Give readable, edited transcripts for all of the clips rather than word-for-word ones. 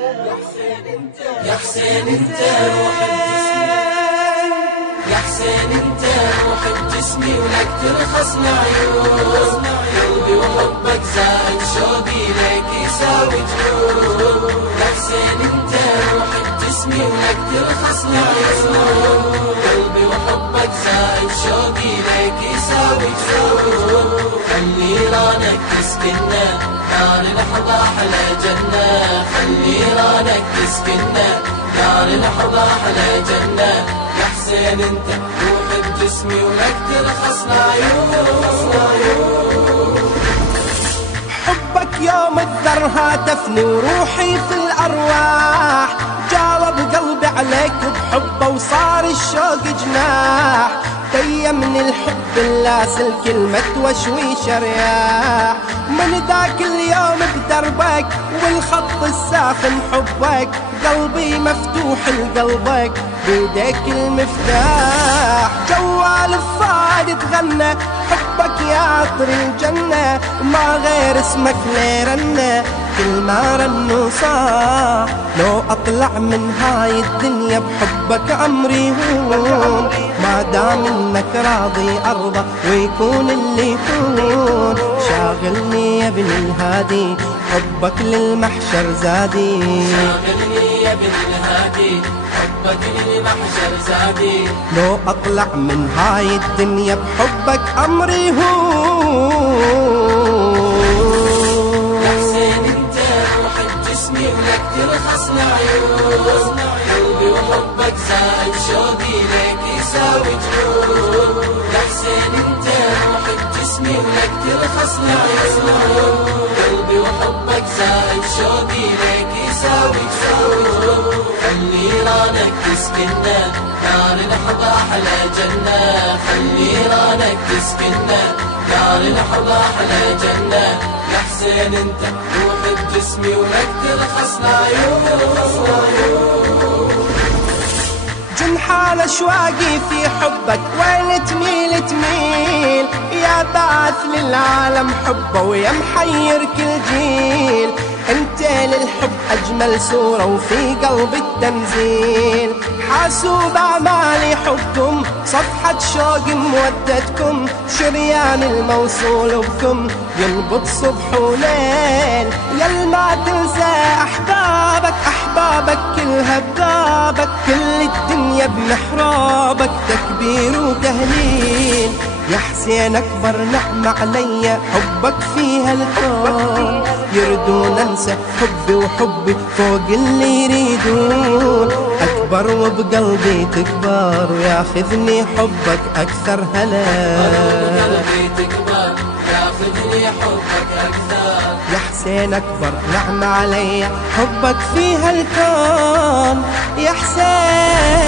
يا حسين انت روح بجسمي، يا حسين انت روح بجسمي ولك ترخص العيون، قلبي وحبك زائد شوقي ليك يساوي جنون. يا حسين انت روح بجسمي ولك ترخص العيون، قلبي وحبك زائد شوقي ليك يساوي جنون. خلي رانك تسكننا دار الحظى احلى جنة، خلي رانك تسكننا دار الحظى احلى جنة. يا حسين انت روح بجسمي ولك ترخص العيون. حبك يوم الذر هاتفني وروحي في الارواح، جاوب قلبي عليك بحبه وصار الشوق جناح. تيمني الحب اللاسل كلمة وشويش رياح، من ذاك اليوم بدربك والخط الساخن حبك، قلبي مفتوح لقلبك بيديك المفتاح. جوال الفؤاد تغنى حبك يا عطر الجنة، ما غير اسمك ليرنة كل ما رنوا صاح. لو اطلع من هاي الدنيا بحبك عمري هون، ما دام انك راضي ارضى ويكون اللي يكون. شاغلني يا ابن الهادي حبك للمحشر زادي، شاغلني يا ابن الهادي حبك للمحشر زادي. لو اطلع من هاي الدنيا بحبك امري هون. يا حسين انت روح بجسمي ولك ترخص العيون، قلبي وحبك زائد شوقي ليك يساوي جنون. يا حسين انت روح بجسمي ولك ترخص العيون، قلبي وحبك زائد شوقي ليك يساوي جنون. خلي رانك تسكننا دار الحظى احلى جنة، خلي رانك تسكننا دار الحظى احلى جنة. يا حسين انت روح بجسمي ولك ترخص العيون. جنحان اشواقي في حبك وين تميل تميل، يا باعث للعالم حبه ويا محير كل جيل. انت للحب اجمل صورة وفي قلبي التنزيل، حاسوب اعمالي حبكم صفحة شوق مودتكم، شريان الموصول بكم ينبض صبح وليل. يا ما تنسى احبابك احبابك كلها ببابك، كل الدنيا بمحرابك تكبير وتهليل. يا حسين اكبر نعمة علي حبك فيها الكون، يردون انسى حبي وحبي فوق اللي يريدون. اكبر وبقلبي تكبر وياخذني حبك اكثر هلا، بقلبي تكبر ياخذني حبك اكثر. يا حسين اكبر نعمة علي حبك فيها الكون. يا حسين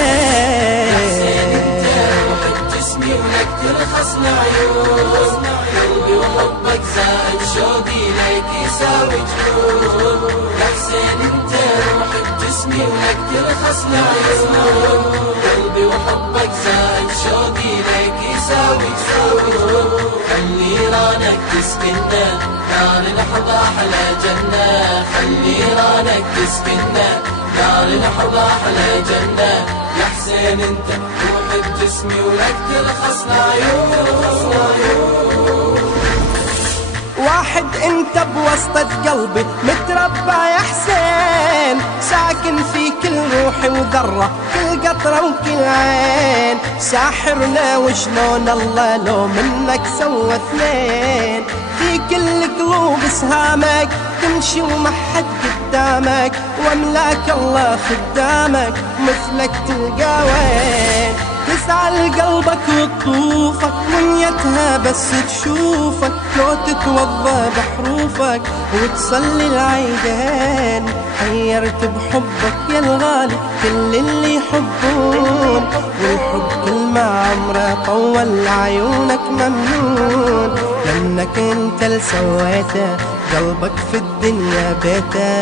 جسمي ولك ترخص العيون، قلبي وحبك زائد شوقي ليك يساوي جنون. يا حسين انت روح بجسمي ولك ترخص العيون، قلبي وحبك زائد شوقي ليك يساوي جنون. خلي رانك تسكننا دار الحظى احلى جنة، خلي رانك تسكننا دار الحظى احلى جنة. يا حسين انت روح بجسمي ولك ترخص العيون. واحد انت بوسطة قلبي متربى يا حسين، ساكن في كل روحي وذرة كل قطرة وكل عين. ساحرنا وشلون الله لو منك سوى اثنين، في كل قلوب اسهامك تمشي ومحد قدامك، واملاك الله خدامك مثلك تلقى وين. تسعى لقلبك وتطوفك ونيتها بس تشوفك، لو تتوضى بحروفك وتصلي العيدين. حيرت بحبك يا الغالي كل اللي يحبون، والحب كل ما عمره طول عيونك ممنون. لانك انت اللي سويته قلبك في الدنيا بيته،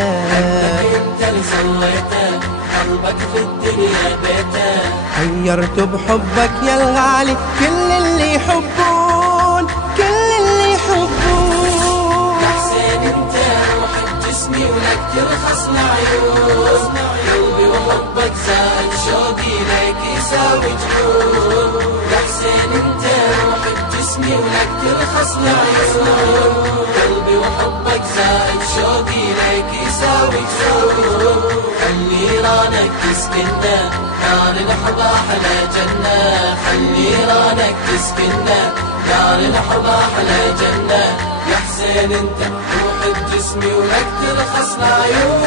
انت اللي سويته قلبك في الدنيا بيته. حيرت بحبك يا الغالي كل اللي يحبون كل اللي يحبون. يا حسين انت روح بجسمي ولك ترخص العيون، ترخص العيون. قلبي وحبك زائد شوقي ليك يساوي جنون. خلي رانك تسكننا دار الحب أحلى جنة. خلي رانك تسكننا دار الحب أحلى جنة. يا حسين انت روح بجسمي ولك ترخص العيون.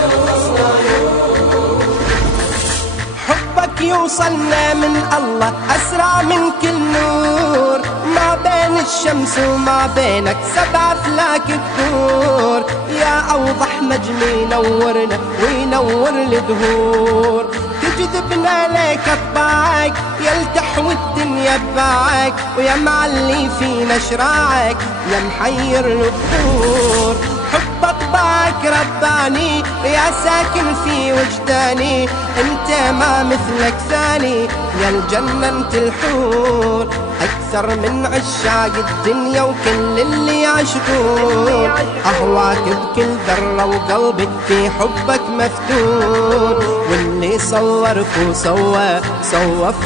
حبك يوصلنا من الله أسرع من كل نور. ما بين الشمس وما بينك 7 أفلاك الدور. يا أوضح نجم ينورنا وينور الدهور. تجذبنا ليك أطباعك يلتحوي الدنيا بباعك. ويا معلي فينا شراعك يا محير البحور. حب أطباعك رباني يا ساكن في وجداني. انت ما مثلك ثاني يا الجنة انت الحور. أكثر من عشاق الدنيا وكل اللي يعشقون. أهواك بكل ذرة وقلبي في حبك مفتون. واللي صورك وسوى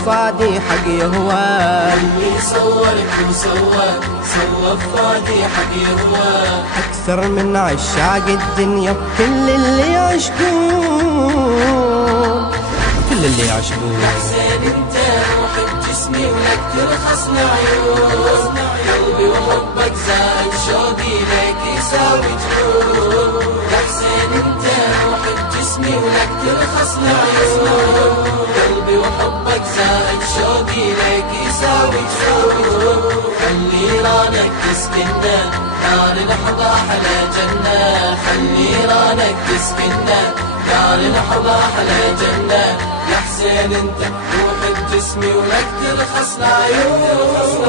فادي حق يهوى. واللي صورك وسوى فادي حق يهوى. أكثر من عشاق الدنيا كل اللي يعشقون. كل اللي يعشقون. يا حسين انت روح بجسمي ولك ترخص العيون. قلبي وحبك زائد شوقي ليك يساوي جنون. يا حسين انت روح بجسمي ولك ترخص العيون. قلبي وحبك زائد شوقي ليك يساوي جنون. خلي رانك تسكننا دار الحب أحلى جنة. خلي رانك تسكننا دار الحب أحلى جنة. يا حسين انت روح بجسمي ولك ترخص العيون.